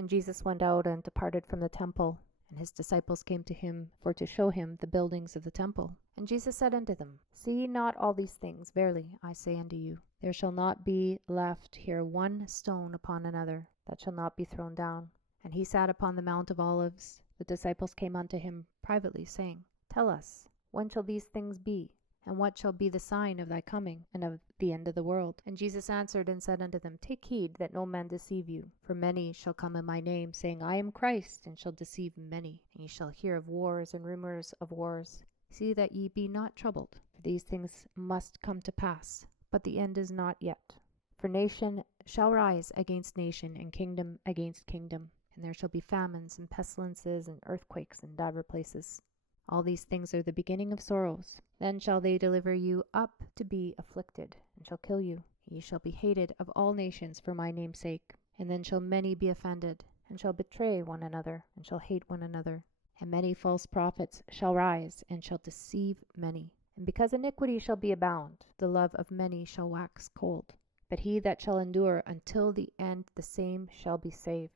And Jesus went out and departed from the temple, and his disciples came to him for to show him the buildings of the temple. And Jesus said unto them, See ye not all these things? Verily I say unto you, there shall not be left here one stone upon another that shall not be thrown down. And he sat upon the Mount of Olives. The disciples came unto him privately, saying, Tell us, when shall these things be? And what shall be the sign of thy coming, and of the end of the world? And Jesus answered and said unto them, Take heed that no man deceive you. For many shall come in my name, saying, I am Christ, and shall deceive many. And ye shall hear of wars and rumors of wars. See that ye be not troubled, for these things must come to pass, but the end is not yet. For nation shall rise against nation, and kingdom against kingdom. And there shall be famines and pestilences and earthquakes in divers places. All these things are the beginning of sorrows. Then shall they deliver you up to be afflicted, and shall kill you. Ye shall be hated of all nations for my name's sake. And then shall many be offended, and shall betray one another, and shall hate one another. And many false prophets shall rise, and shall deceive many. And because iniquity shall be abound, the love of many shall wax cold. But he that shall endure until the end, the same shall be saved.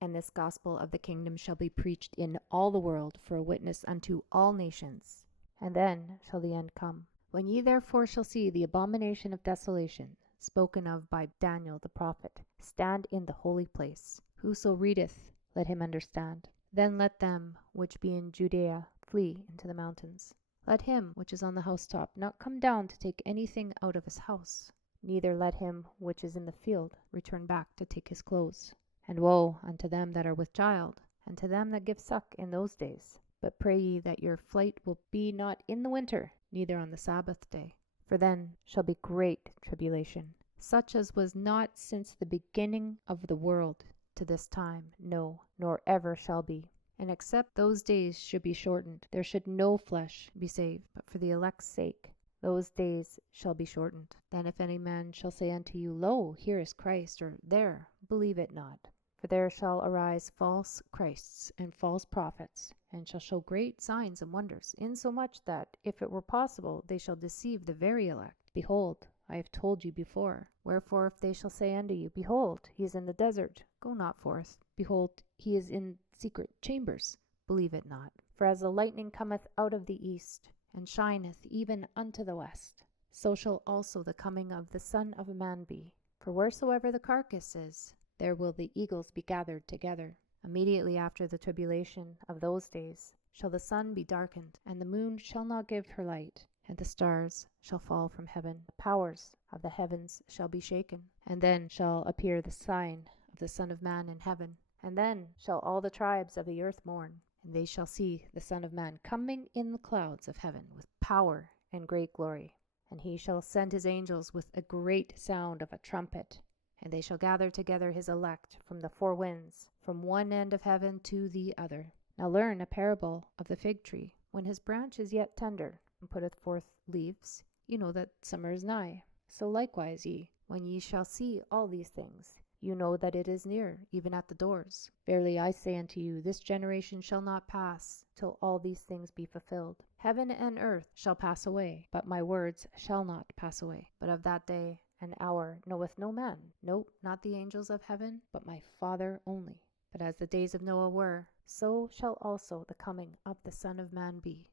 And this gospel of the kingdom shall be preached in all the world for a witness unto all nations. And then shall the end come. When ye therefore shall see the abomination of desolation, spoken of by Daniel the prophet, stand in the holy place. Whoso readeth, let him understand. Then let them which be in Judea flee into the mountains. Let him which is on the housetop not come down to take anything out of his house, neither let him which is in the field return back to take his clothes. And woe unto them that are with child, and to them that give suck in those days. But pray ye that your flight will be not in the winter, neither on the Sabbath day. For then shall be great tribulation, such as was not since the beginning of the world to this time, no, nor ever shall be. And except those days should be shortened, there should no flesh be saved, but for the elect's sake those days shall be shortened. Then if any man shall say unto you, Lo, here is Christ, or there, believe it not. For there shall arise false Christs and false prophets, and shall show great signs and wonders, insomuch that, if it were possible, they shall deceive the very elect. Behold, I have told you before. Wherefore if they shall say unto you, Behold, he is in the desert, go not forth. Behold, he is in secret chambers, believe it not. For as the lightning cometh out of the east, and shineth even unto the west, so shall also the coming of the Son of Man be. For wheresoever the carcass is, there will the eagles be gathered together. Immediately after the tribulation of those days shall the sun be darkened, and the moon shall not give her light, and the stars shall fall from heaven. The powers of the heavens shall be shaken. And then shall appear the sign of the Son of Man in heaven. And then shall all the tribes of the earth mourn, and they shall see the Son of Man coming in the clouds of heaven with power and great glory. And he shall send his angels with a great sound of a trumpet, and they shall gather together his elect from the four winds, from one end of heaven to the other. Now learn a parable of the fig tree. When his branch is yet tender, and putteth forth leaves, you know that summer is nigh. So likewise ye, when ye shall see all these things, you know that it is near, even at the doors. Verily I say unto you, this generation shall not pass till all these things be fulfilled. Heaven and earth shall pass away, but my words shall not pass away. But of that day and hour knoweth no man, no, not the angels of heaven, but my Father only. But as the days of Noah were, so shall also the coming of the Son of Man be.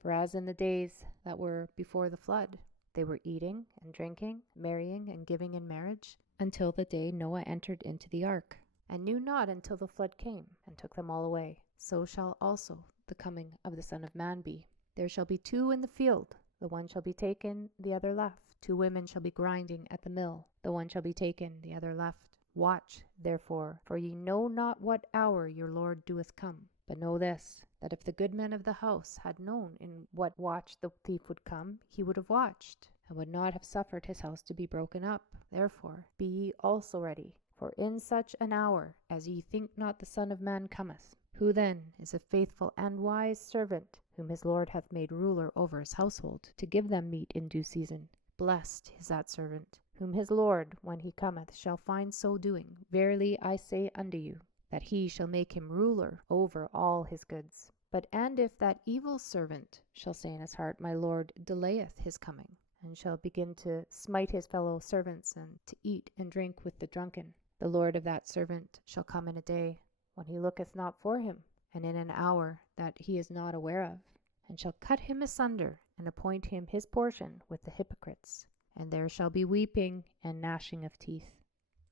For as in the days that were before the flood, they were eating and drinking, marrying and giving in marriage, until the day Noah entered into the ark, and knew not until the flood came, and took them all away. So shall also the coming of the Son of Man be. There shall be two in the field, the one shall be taken, the other left. 2 women shall be grinding at the mill, the one shall be taken, the other left. Watch, therefore, for ye know not what hour your Lord doeth come. But know this, that if the good man of the house had known in what watch the thief would come, he would have watched, and would not have suffered his house to be broken up. Therefore be ye also ready, for in such an hour as ye think not the Son of Man cometh. Who then is a faithful and wise servant, whom his Lord hath made ruler over his household, to give them meat in due season? Blessed is that servant, whom his Lord, when he cometh, shall find so doing. Verily I say unto you, that he shall make him ruler over all his goods. But and if that evil servant shall say in his heart, My Lord delayeth his coming, and shall begin to smite his fellow servants, and to eat and drink with the drunken, The Lord of that servant shall come in a day when he looketh not for him, and in an hour that he is not aware of, and shall cut him asunder, and appoint him his portion with the hypocrites. And there shall be weeping and gnashing of teeth.